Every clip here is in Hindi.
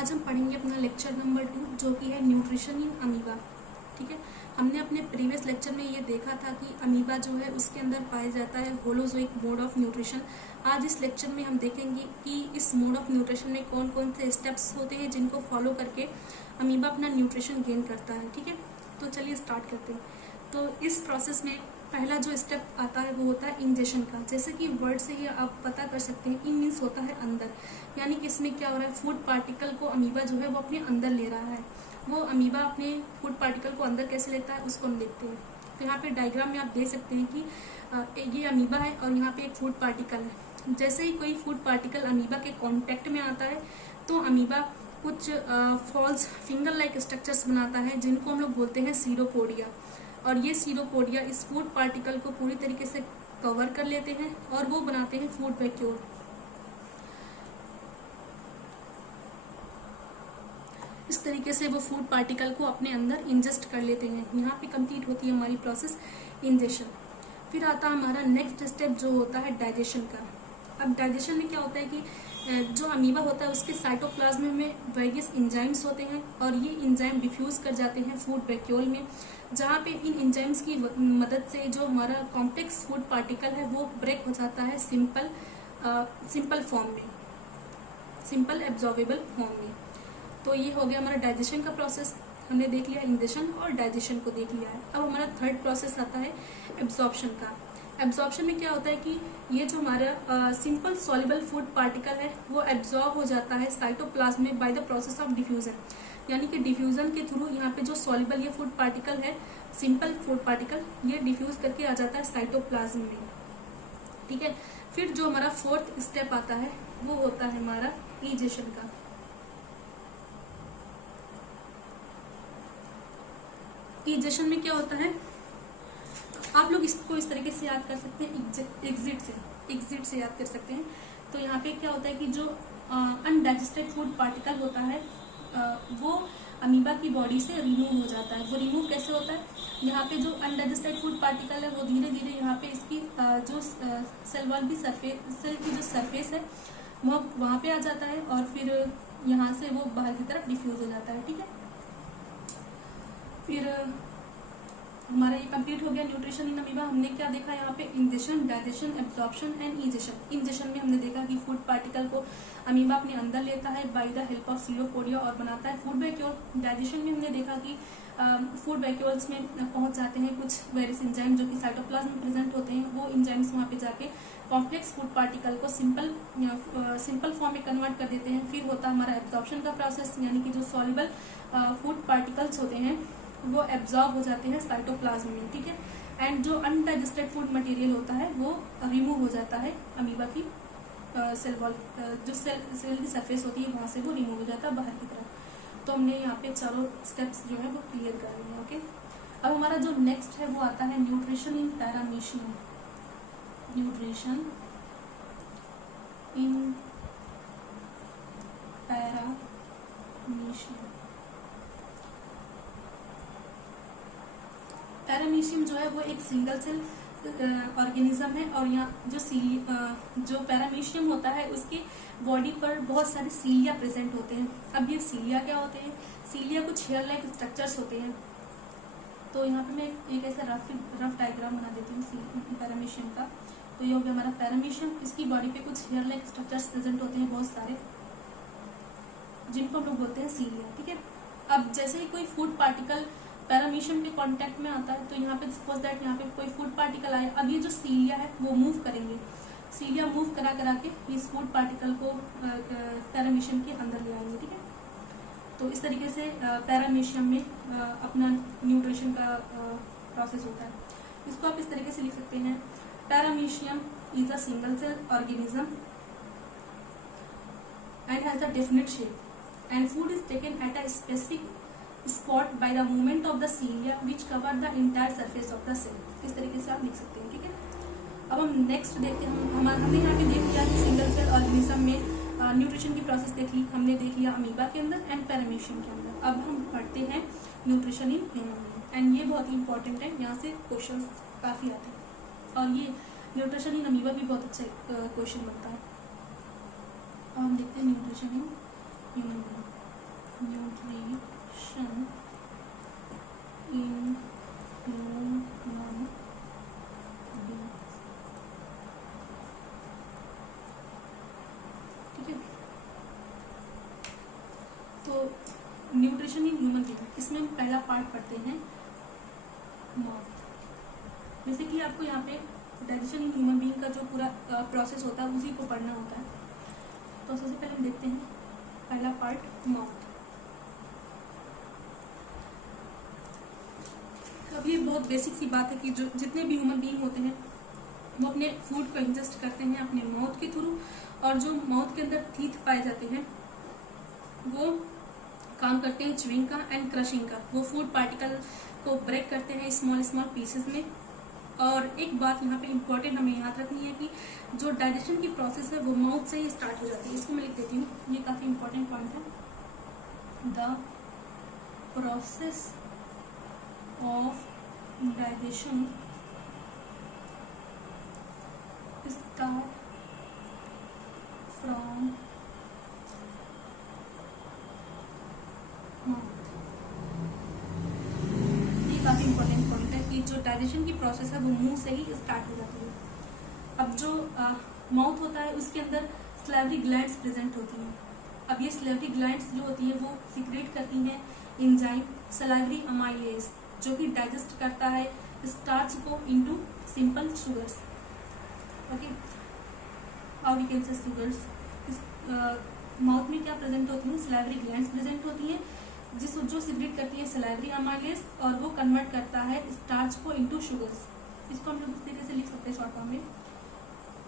आज हम पढ़ेंगे अपना लेक्चर नंबर 2 जो कि है न्यूट्रिशन इन अमीबा। ठीक है, हमने अपने प्रीवियस लेक्चर में ये देखा था कि अमीबा जो है उसके अंदर पाया जाता है होलोजोइक मोड ऑफ न्यूट्रिशन। आज इस लेक्चर में हम देखेंगे कि इस मोड ऑफ न्यूट्रिशन में कौन कौन से स्टेप्स होते हैं जिनको फॉलो करके अमीबा अपना न्यूट्रिशन गेन करता है। ठीक है, तो चलिए स्टार्ट करते हैं। तो इस प्रोसेस में पहला जो स्टेप आता है वो होता है इंजेक्शन का। जैसे कि वर्ड से ही आप पता कर सकते हैं, इन मीन्स होता है अंदर, यानी कि इसमें क्या हो रहा है, फूड पार्टिकल को अमीबा जो है वो अपने अंदर ले रहा है। वो अमीबा अपने फूड पार्टिकल को अंदर कैसे लेता है उसको हम देखते हैं। तो यहाँ पे डायग्राम में आप देख सकते हैं कि ये अमीबा है और यहाँ पे एक फूड पार्टिकल है। जैसे ही कोई फूड पार्टिकल अमीबा के कॉन्टेक्ट में आता है तो अमीबा कुछ फॉल्स फिंगर लाइक स्ट्रक्चर्स बनाता है जिनको हम लोग बोलते हैं सीरोपोडिया। और ये सीरोपोडिया इस फूड पार्टिकल को पूरी तरीके से कवर कर लेते हैं और वो बनाते हैं फूड वैक्यूल। इस तरीके से वो फूड पार्टिकल को अपने अंदर इंजेस्ट कर लेते हैं। यहाँ पे कंप्लीट होती है हमारी प्रोसेस इंजेक्शन। फिर आता है हमारा नेक्स्ट स्टेप जो होता है डाइजेशन का। अब डाइजेशन में क्या होता है कि जो अमीबा होता है उसके साइटोप्लाज्म में वेरियस एंजाइम्स होते हैं और ये एंजाइम डिफ्यूज कर जाते हैं फूड वैक्यूल में, जहाँ पे इन एंजाइम्स की मदद से जो हमारा कॉम्प्लेक्स फूड पार्टिकल है वो ब्रेक हो जाता है सिंपल फॉर्म में, सिंपल एब्जॉर्बेबल फॉर्म में। तो ये हो गया हमारा डाइजेशन का प्रोसेस। हमने देख लिया इंजेक्शन और डाइजेशन को देख लिया है। अब हमारा थर्ड प्रोसेस आता है एब्जॉर्प्शन का। एब्जॉर्प्शन में क्या होता है कि ये जो हमारा सिंपल सॉल्युबल फूड पार्टिकल है वो एब्जॉर्ब हो जाता है साइटोप्लाज्म में by the process of diffusion, यानी कि डिफ्यूजन के थ्रू यहाँ पे जो सॉल्युबल ये फूड पार्टिकल है, सिंपल फूड पार्टिकल, ये डिफ्यूज करके आ जाता है साइटोप्लाज्म में। ठीक है, फिर जो हमारा फोर्थ स्टेप आता है वो होता है हमारा इजेशन का। इजेशन में क्या होता है, आप लोग इसको इस तरीके से याद कर सकते हैं, एग्जिट से याद कर सकते हैं। तो यहाँ पे क्या होता है कि जो अनडाइजेस्टेड फूड पार्टिकल होता है वो अमीबा की बॉडी से रिमूव हो जाता है। वो रिमूव कैसे होता है, यहाँ पे जो अनडाइजेस्टेड फूड पार्टिकल है वो धीरे धीरे यहाँ पे इसकी जो सेल वॉल की सेल की जो सरफेस है वो वहाँ पे आ जाता है और फिर यहाँ से वो बाहर की तरफ डिफ्यूज हो जाता है। ठीक है, फिर हमारा ये कंप्लीट हो गया न्यूट्रिशन इन अमीबा। हमने क्या देखा यहाँ पे, injection, digestion, absorption and egestion. Injection में हमने देखा कि फूड पार्टिकल को अमीबा अपने अंदर लेता है बाय द हेल्प ऑफ सीरोपोडिया और बनाता है फूड वैक्यूल। डाइजेशन में हमने देखा कि फूड वैक्यूल्स में पहुंच जाते हैं कुछ वेरियस एंजाइम जो कि साइटोप्लाज्म में प्रेजेंट होते हैं। वो एंजाइम्स वहाँ पे जाके कॉम्प्लेक्स फूड पार्टिकल को सिंपल फॉर्म में कन्वर्ट कर देते हैं। फिर होता है हमारा एब्जॉर्प्शन का प्रोसेस, यानी कि जो सॉल्युबल फूड पार्टिकल्स होते हैं वो एब्जॉर्ब हो जाते हैं साइटोप्लाज्म में। ठीक है, एंड जो अनडाइजेस्टेड फूड मटेरियल होता है वो रिमूव हो जाता है अमीबा की सेल वॉल, जो सेल की सरफेस होती है वहां से वो रिमूव हो जाता है बाहर की तरफ। तो हमने यहाँ पे चारों स्टेप्स जो है वो क्लियर कर रहे हैं। ओके, अब हमारा जो नेक्स्ट है वो आता है nutrition in paramecium. Nutrition in paramecium. Paramecium जो है वो एक सिंगल सेल ऑर्गेनिज्म है और यहाँ जो पैरामीशियम होता है उसकी बॉडी पर बहुत सारे सीलिया प्रेजेंट होते हैं। अब ये सीलिया क्या होते हैं, सीलिया कुछ हेयर लाइक स्ट्रक्चर्स होते हैं। तो यहाँ पे मैं एक ऐसा रफ डायग्राम बना देती हूँ पैरामीशियम का। तो ये हो गया हमारा पैरामीशियम, इसकी बॉडी पे कुछ हेयर लाइक स्ट्रक्चर्स प्रेजेंट होते हैं बहुत सारे, जिनको हम लोग बोलते हैं सीलिया। ठीक है, अब जैसे ही कोई फूड पार्टिकल पैरामीशियम के कांटेक्ट में आता है तो यहाँ पे सपोज दैट यहाँ पे कोई फूड पार्टिकल आया, अब ये जो सीलिया है वो मूव करेंगे, सीलिया मूव करा के इस फूड पार्टिकल को पैरामीशियम के अंदर ले आएंगे। ठीक है, तो इस तरीके से पैरामीशियम में अपना न्यूट्रिशन का प्रोसेस होता है। इसको आप इस तरीके से लिख सकते हैं, paramecium is a single cell organism and has a definite shape and food is taken at a specific spot by the movement of the cilia which cover the entire surface of the cell। इस तरीके से आप लिख सकते हैं। ठीक है, अब हम नेक्स्ट देखते हैं। हमने यहाँ पे देख लिया कि सिंगल सेल ऑर्गेनिज्म में न्यूट्रिशन की प्रोसेस देख ली, हमने देख लिया अमीबा के अंदर एंड पैरामीशियम के अंदर। अब हम पढ़ते हैं न्यूट्रिशन इन ह्यूमन एंड ये बहुत ही इंपॉर्टेंट है, यहाँ से क्वेश्चन काफी आते हैं और ये न्यूट्रिशन इन अमीबा भी बहुत अच्छा क्वेश्चन बनता है। अब हम देखते हैं न्यूट्रिशन इन ह्यूमन। तो न्यूट्रिशन इन ह्यूमन बीइंग, इसमें हम पहला पार्ट पढ़ते हैं माउथ। जैसे कि आपको यहाँ पे डाइजेशन इन ह्यूमन बीइंग का जो पूरा प्रोसेस होता है उसी को पढ़ना होता है। तो सबसे पहले हम देखते हैं पहला पार्ट माउथ। अब ये बहुत बेसिक सी बात है कि जो जितने भी ह्यूमन बीइंग होते हैं वो अपने फूड को इंजेस्ट करते हैं अपने माउथ के थ्रू, और जो माउथ के अंदर टीथ पाए जाते हैं वो काम करते हैं च्यूइंग का एंड क्रशिंग का। वो फूड पार्टिकल को ब्रेक करते हैं स्मॉल स्मॉल पीसेस में। और एक बात यहाँ पे इम्पोर्टेंट हमें याद रखनी है कि जो डाइजेशन की प्रोसेस है वो माउथ से ही स्टार्ट हो जाती है। इसको मैं लिख देती हूँ, ये काफ़ी इम्पोर्टेंट पॉइंट है। The process of digestion start from mouth. ये काफ़ी इम्पोर्टेंट पॉइंट है कि जो डाइजेशन की प्रोसेस है वो मुंह से ही स्टार्ट हो जाती है। अब जो माउथ होता है उसके अंदर सलाइवरी ग्लैंड्स प्रेजेंट होती हैं। अब ये सलाइवरी ग्लैंड्स जो होती है वो सीक्रेट करती हैं एंजाइम सलाइवरी अमाइलेज, जो कि डाइजेस्ट करता है स्टार्च को इनटू सिंपल शुगर्स। ओके, और we can say sugars. Mouth में क्या प्रेजेंट होती है? सलाइवरी ग्लैंड्स प्रेजेंट होती हैं जो सीक्रेट करती है सलाइवरी अमाइलेज, और वो कन्वर्ट करता है स्टार्च को इनटू शुगर्स। इसको हम लोग इस तरीके से लिख सकते हैं शॉर्ट फॉर्म में।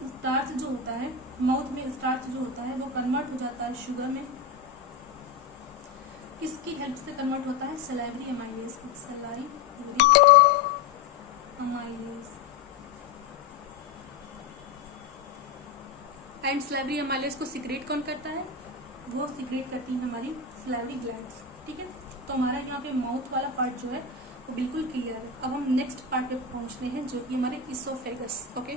स्टार्च जो होता है माउथ में, स्टार्च जो होता है वो कन्वर्ट हो जाता है शुगर में। किसकी हेल्प से कन्वर्ट होता है? Salivary amylase. Salivary amylase and salivary amylase को सीक्रेट कौन करता है? वो सीक्रेट करती है हमारी सलाइवरी ग्लैंड्स। ठीक है, तो हमारा यहाँ पे माउथ वाला पार्ट जो है वो बिल्कुल क्लियर है। अब हम नेक्स्ट पार्ट पे पहुंचते हैं जो कि हमारे इसोफेगस। ओके,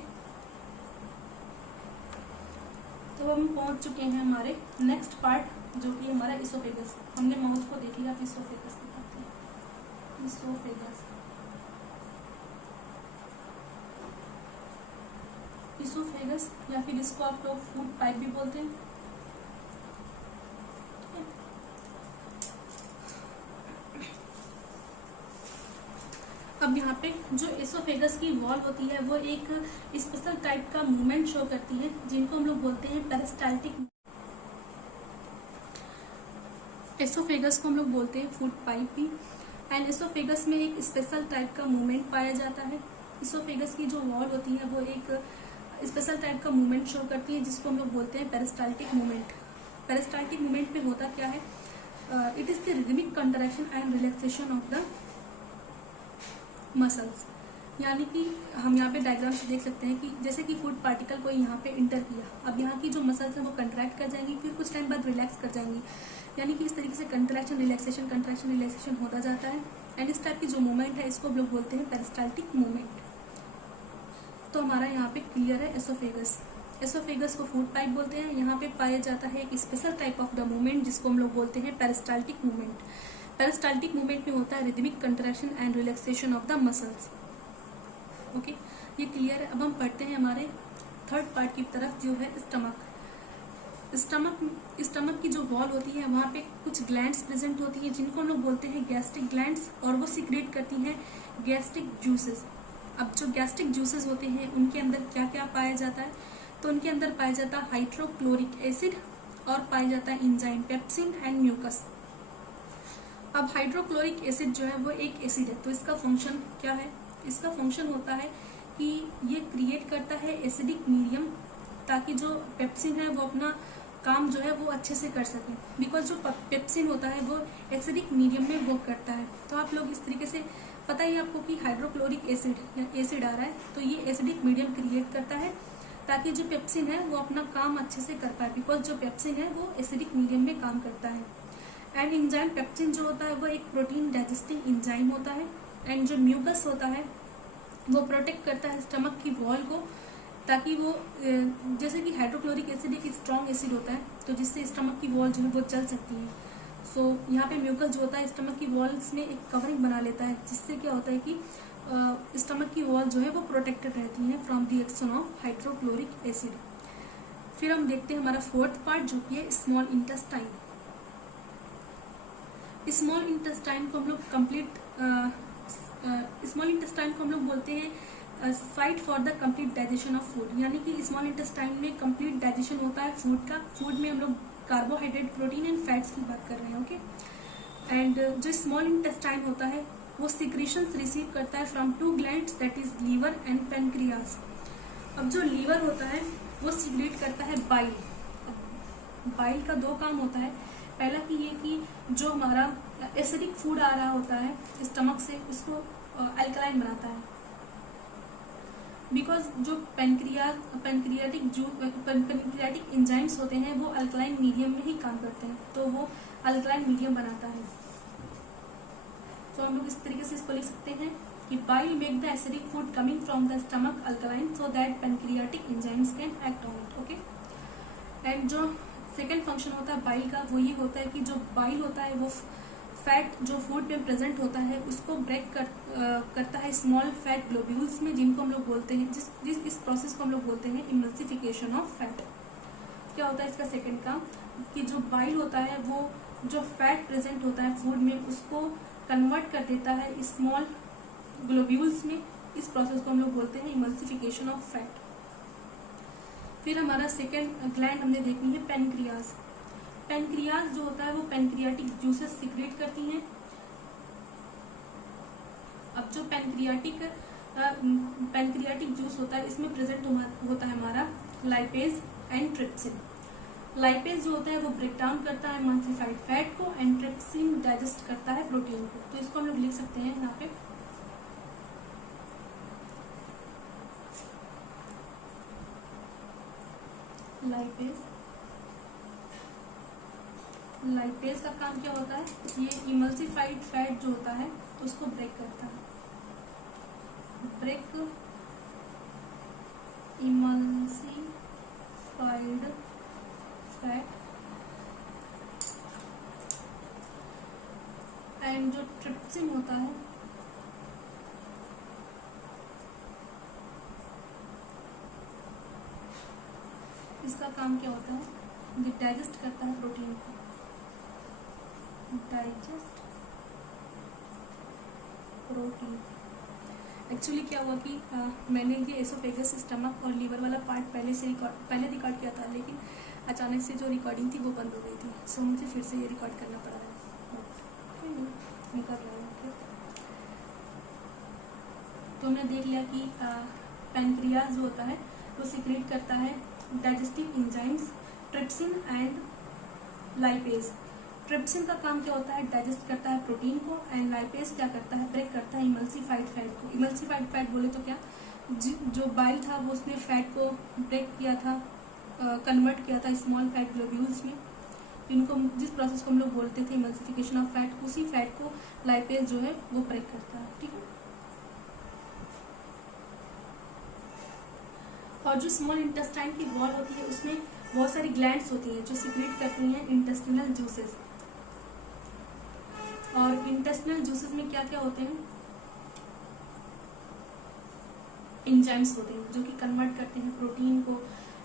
तो हम पहुंच चुके हैं हमारे नेक्स्ट पार्ट जो कि हमारा इसोफेगस। हमने माउथ को देख लिया, अब इसोफेगस दिखाते हैं। इसोफेगस, इसोफेगस या फिर इसको आप लोग फूड पाइप भी बोलते हैं। अब यहाँ पे जो एसोफेगस की वॉल होती है वो एक स्पेशल टाइप का मूवमेंट शो करती है जिनको हम लोग बोलते हैं पेरिस्टाल्टिक। एसोफेगस को हम लोग बोलते हैं फूड पाइप भी। एंड एसोफेगस में एक स्पेशल टाइप का मूवमेंट पाया जाता है। एसोफेगस की जो वॉल होती है वो एक स्पेशल टाइप का मूवमेंट शो करती है जिसको हम लोग बोलते हैं पेरिस्टाल्टिक मूवमेंट। पेरिस्टाल्टिक मूवमेंट में होता क्या है? It is the rhythmic contraction and relaxation of the muscles. यानी कि हम यहाँ पे डायग्राम से देख सकते हैं कि जैसे कि फूड पार्टिकल को यहाँ पे इंटर किया, अब यहाँ की जो मसल्स हैं वो कंट्रैक्ट कर जाएंगी, फिर कुछ टाइम बाद रिलैक्स कर जाएंगी। यानी कि इस तरीके से कंट्रैक्शन रिलैक्सेशन होता जाता है। एंड इस टाइप की जो मूवमेंट है इसको हम लोग बोलते हैं पेरिस्टाल्टिक मूवमेंट। तो हमारा यहाँ पे क्लियर है एसोफेगस। एसोफेगस को फूड पाइप बोलते हैं। यहाँ पे पाया जाता है एक special type of the movement जिसको हम लोग बोलते हैं पेरिस्टाल्टिक मूवमेंट। पेरिस्टाल्टिक मूवमेंट में होता है rhythmic contraction and relaxation of the muscles. Okay, ये क्लियर है। अब हम पढ़ते हैं हमारे थर्ड पार्ट की तरफ जो है स्टमक। स्टमक की जो वॉल होती है वहाँ पे कुछ ग्लैंड्स प्रेजेंट होती हैं जिनको हम लोग बोलते हैं गैस्ट्रिक ग्लैंड्स, और वो सीक्रेट करती हैं गैस्ट्रिक जूसेस। अब जो गैस्ट्रिक जूसेस होते हैं उनके अंदर क्या क्या पाया जाता है? तो उनके अंदर पाया जाता है हाइड्रोक्लोरिक एसिड और पाया जाता है एंजाइम पेप्सिन एंड म्यूकस। अब हाइड्रोक्लोरिक एसिड जो है वो एक एसिड है, तो इसका फंक्शन क्या है? इसका फंक्शन होता है कि ये क्रिएट करता है एसिडिक मीडियम, ताकि जो पेप्सिन है वो अपना काम जो है वो अच्छे से कर सके। बिकॉज जो पेप्सिन होता है वो एसिडिक मीडियम में वर्क करता है। तो आप लोग इस तरीके से, पता ही आपको कि हाइड्रोक्लोरिक एसिड या एसिड आ रहा है तो ये एसिडिक मीडियम क्रिएट करता है ताकि जो पेप्सिन है वो अपना काम अच्छे से कर पाए। बिकॉज जो पेप्सिन है वो एसिडिक मीडियम में काम करता है। एंड एंजाइम पेप्सिन जो होता है वो एक प्रोटीन डाइजेस्टिंग एंजाइम होता है। एंड जो म्यूकस होता है वो प्रोटेक्ट करता है स्टमक की वॉल को, ताकि वो जैसे कि हाइड्रोक्लोरिक एसिड एक स्ट्रॉन्ग एसिड होता है तो जिससे स्टमक की वॉल जो है वो चल सकती है। सो यहाँ पे म्यूकस जो होता है स्टमक की वॉल्स में एक कवरिंग बना लेता है, जिससे क्या होता है कि स्टमक की वॉल जो है वो प्रोटेक्टेड रहती है from the action of hydrochloric acid. फिर हम देखते हैं हमारा फोर्थ पार्ट जो कि है स्मॉल इंटेस्टाइन। स्मॉल इंटेस्टाइन को हम लोग स्मॉल इंटेस्टाइन को हम लोग बोलते हैं site for the complete digestion of food, यानी कि स्मॉल इंटेस्टाइन में कंप्लीट डाइजेशन होता है फूड का। फूड में हम लोग कार्बोहाइड्रेट, प्रोटीन एंड फैट्स की बात कर रहे हैं, ओके। एंड जो स्मॉल इंटेस्टाइन होता है वो सिक्रीशंस रिसीव करता है from two glands, that is liver and pancreas. अब जो लीवर होता है वो सिक्रेट करता है बाइल। बाइल का दो काम होता है, पहला कि ये कि जो हमारा एसिडिक फूड आ रहा होता है स्टमक से उसको अल्कलाइन बनाता है, बिकॉज जो पेनक्रियाटिक एंजाइम्स होते हैं वो अल्कलाइन मीडियम में ही काम करते हैं, तो वो अल्कलाइन मीडियम बनाता है। तो हम लोग इस तरीके से इसको लिख सकते हैं कि bile make the acidic food coming from the stomach alkaline so that pancreatic enzymes can act on it, okay. And जो सेकेंड फंक्शन होता है बाइल का वो ये होता है कि जो बाइल होता है वो फैट जो फूड में प्रेजेंट होता है उसको ब्रेक करता है स्मॉल फैट ग्लोब्यूल्स में, जिनको हम लोग बोलते हैं इस प्रोसेस को हम लोग बोलते हैं इमल्सिफिकेशन ऑफ फैट। क्या होता है इसका सेकेंड काम कि जो बाइल होता है वो जो फैट प्रेजेंट होता है फूड में उसको कन्वर्ट कर देता है स्मॉल ग्लोब्यूल्स में। इस प्रोसेस को हम लोग बोलते हैं इमल्सिफिकेशन ऑफ फैट। फिर हमारा सेकेंड ग्लैंड हमने देखनी है पेनक्रियाज। पेनक्रियाज जो होता है वो पेनक्रियाटिक जूसेस सिक्रेट करती हैं। अब जो पेनक्रियाटिक जूस होता है इसमें प्रेजेंट होता है हमारा लाइपेज एंड ट्रिप्सिन। लाइपेज जो होता है वो ब्रेक डाउन करता है एमाल्सिफाइड फैट को एंड ट्रिप्सिन डाइजेस्ट करता है प्रोटीन को। तो इसको हम लोग लिख सकते हैं यहाँ पे लाइपेज का काम क्या होता है, ये इमल्सिफाइड फैट जो होता है उसको ब्रेक करता है। ब्रेक इमल्सिफाइड फैट एंड जो ट्रिप्सिन होता है इसका काम क्या होता है, ये डाइजेस्ट करता है प्रोटीन को। Digest protein. एक्चुअली क्या हुआ कि मैंने ये एसोफेगस, स्टमक और लीवर वाला पार्ट पहले रिकॉर्ड किया था, लेकिन अचानक से जो रिकॉर्डिंग थी वो बंद हो गई थी, सो मुझे फिर से ये रिकॉर्ड करना पड़ रहा है। मैं कर रहा हूँ। तो हमने देख लिया कि पेनक्रियाज जो होता है वो सिक्रेट करता है digestive enzymes trypsin and lipase. Trypsin का काम क्या होता है, डाइजेस्ट करता है प्रोटीन को, एंड लाइपेज क्या करता है, ब्रेक करता है इमल्सिफाइड फैट को। इमल्सिफाइड फैट बोले तो क्या, जो बाइल था वो उसने फैट को ब्रेक किया था, कन्वर्ट किया था स्मॉल फैट ग्लोब्यूल्स में, इनको जिस प्रोसेस को हम लोग बोलते थे इमल्सिफिकेशन ऑफ फैट, उसी फैट को लाइपेज जो है वो ब्रेक करता है, ठीक है। और जो स्मॉल इंटेस्टाइन की वॉल होती है उसमें बहुत सारी ग्लैंड्स होती हैं जो सिक्रेट करती हैं इंटेस्टिनल जूसेस। और इंटेस्टिनल जूसेस में क्या क्या होते हैं, एंजाइम्स होते हैं जो कि कन्वर्ट करते हैं प्रोटीन को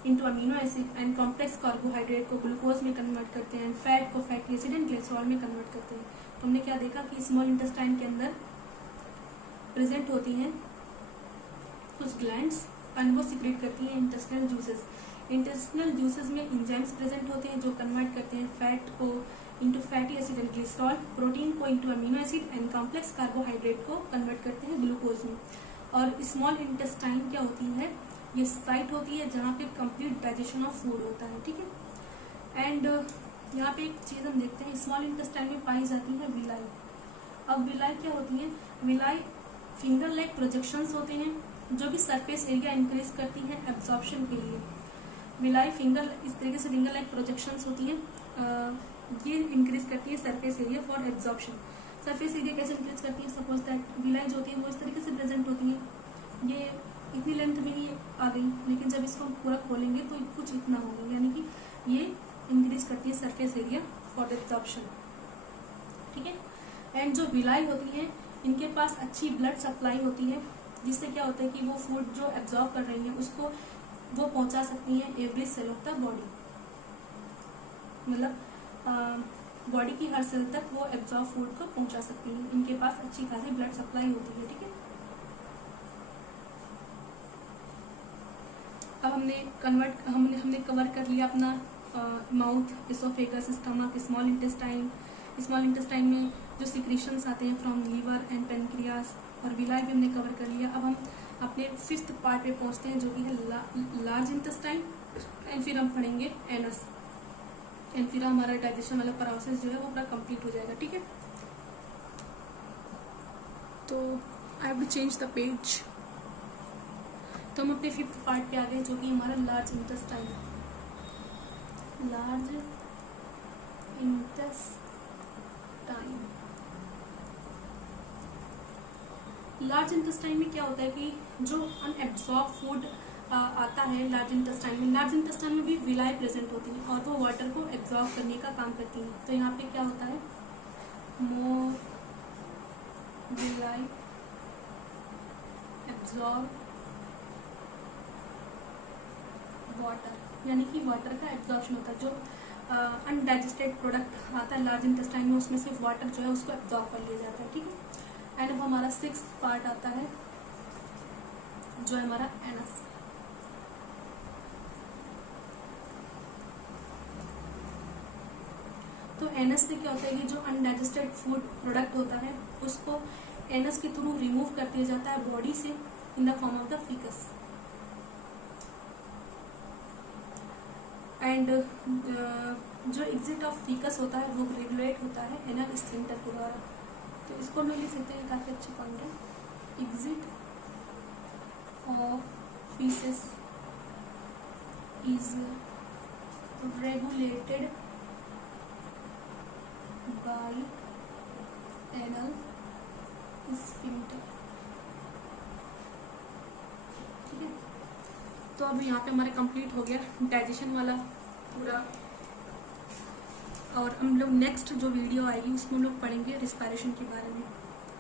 into amino acid and complex carbohydrate को ग्लूकोज में कन्वर्ट करते हैं, फैट को फैटी एसिड एंड ग्लिसरॉल में कन्वर्ट करते हैं। तो हमने क्या देखा कि स्मॉल इंटेस्टाइन के अंदर प्रेजेंट होती हैं कुछ ग्लैंड्स एंड वो सिक्रेट करती हैं इंटेस्टिनल जूसेस। इंटेस्टिनल जूसेस में एंजाइम्स प्रेजेंट होते हैं जो कन्वर्ट करते हैं फैट को into fatty acid and glycerol, protein को into amino acid and complex carbohydrate को कन्वर्ट करते हैं ग्लूकोज में। और स्मॉल इंटेस्टाइन क्या होती है, ये साइट होती है जहाँ पे कंप्लीट डाइजेशन ऑफ फूड होता है, ठीक है। एंड यहाँ पे एक चीज हम देखते हैं, स्मॉल इंटेस्टाइन में पाई जाती है विलाई। अब विलाई क्या होती है, विलाई फिंगर लाइक प्रोजेक्शंस होते हैं जो कि सरफेस एरिया इंक्रीज करती हैं एब्जॉर्प्शन के लिए। विलाई फिंगर इस तरीके से फिंगर लाइक प्रोजेक्शंस होती हैं, ये इंक्रीज करती है surface area for absorption. Surface area कैसे इंक्रीज करती है, सपोज दैट विलाई जो होती है वो इस तरीके से प्रेजेंट होती है, ये इतनी लेंथ में ही आ गई, लेकिन जब इसको पूरा खोलेंगे तो कुछ इतना होगा, यानी कि ये इंक्रीज करती है सरफेस एरिया फॉर एब्जॉर्प्शन, ठीक है। एंड जो विलाई होती है इनके पास अच्छी ब्लड सप्लाई होती है, जिससे क्या होता है कि वो फूड जो एब्जॉर्ब कर रही है उसको वो पहुंचा सकती हैं every cell of the body. मतलब बॉडी की हर सेल तक वो एब्जॉर्ब फूड को पहुंचा सकती हैं। इनके पास अच्छी खासी ब्लड सप्लाई होती है, ठीक है। अब हमने कवर कर लिया अपना mouth, oesophagus, stomach, small intestine. Small intestine में जो सिक्रीशंस आते हैं फ्रॉम लीवर एंड पेनक्रियास और विलाई भी हमने कवर कर लिया। अब हम अपने 5th पार्ट पे पहुंचते हैं जो कि है लार्ज इंटेस्टाइन, एंड फिर हम पढ़ेंगे एनस, एंड फिर हमारा डाइजेशन वाला प्रोसेस जो है वो पूरा कंप्लीट हो जाएगा, ठीक है। तो I have to change the page. तो हम अपने 5th पार्ट पे आ गए जो कि हमारा large intestine. Large intestine, large intestine में क्या होता है कि जो अनएब्सॉर्ब फूड आता है लार्ज इंटेस्टाइन में, लार्ज इंटेस्टाइन में भी विलाई प्रेजेंट होती है और वो वाटर को एब्जॉर्ब करने का काम करती है। तो यहाँ पे क्या होता है, मोर विलाई एब्जॉर्ब वाटर, यानी कि वाटर का एब्जॉर्प्शन होता है। जो अनडाइजेस्टेड प्रोडक्ट आता है लार्ज इंटेस्टाइन में, उसमें सिर्फ वाटर जो है उसको एब्जॉर्ब कर लिया जाता है, ठीक है। एंड अब हमारा 6th पार्ट आता है जो है हमारा एनस। तो एनस से क्या होता है कि जो अनडाइजेस्टेड फूड प्रोडक्ट होता है उसको एनस के थ्रू रिमूव कर दिया जाता है बॉडी से in the form of the faeces. And जो एग्जिट ऑफ फीकस होता है वो रेगुलेट होता है एनल स्फिंक्टर के द्वारा। तो इसको हम लिख सकते हैं, काफी अच्छे पॉइंट है। Exit of faeces is regulated by anal sphincter, ठीक है। तो अब यहाँ पे हमारा कंप्लीट हो गया डाइजेशन वाला पूरा, और हम लोग नेक्स्ट जो वीडियो आएगी उसमें हम लोग पढ़ेंगे रिस्पायरेशन के बारे में।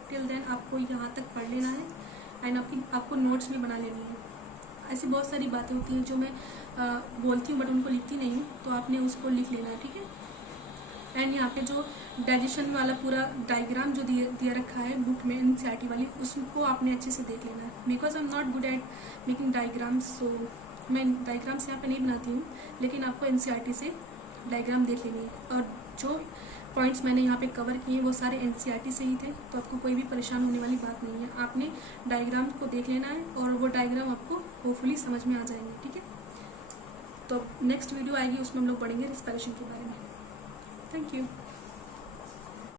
टिल देन आपको यहाँ तक पढ़ लेना है एंड आपको नोट्स भी बना लेनी है। ऐसी बहुत सारी बातें होती हैं जो मैं बोलती हूँ बट उनको लिखती नहीं हूँ, तो आपने उसको लिख लेना है, ठीक है। एंड यहाँ पे जो डाइजेशन वाला पूरा डायग्राम जो दिया रखा है बुक में एनसीईआरटी वाली, उसको आपने अच्छे से देख लेना है। Because I am not good at making diagrams, so मैं डायग्राम्स यहाँ पे नहीं बनाती हूँ, लेकिन आपको एनसीईआरटी से डायग्राम देख लेनी है। और जो पॉइंट्स मैंने यहाँ पे कवर किए वो सारे एनसीईआरटी से ही थे, तो आपको कोई भी परेशान होने वाली बात नहीं है। आपने डायग्राम को देख लेना है और वो डायग्राम आपको होपफुली समझ में आ जाएंगे, ठीक है। तो नेक्स्ट वीडियो आएगी उसमें हम लोग पढ़ेंगे रिस्पायरेशन के बारे में। Thank you.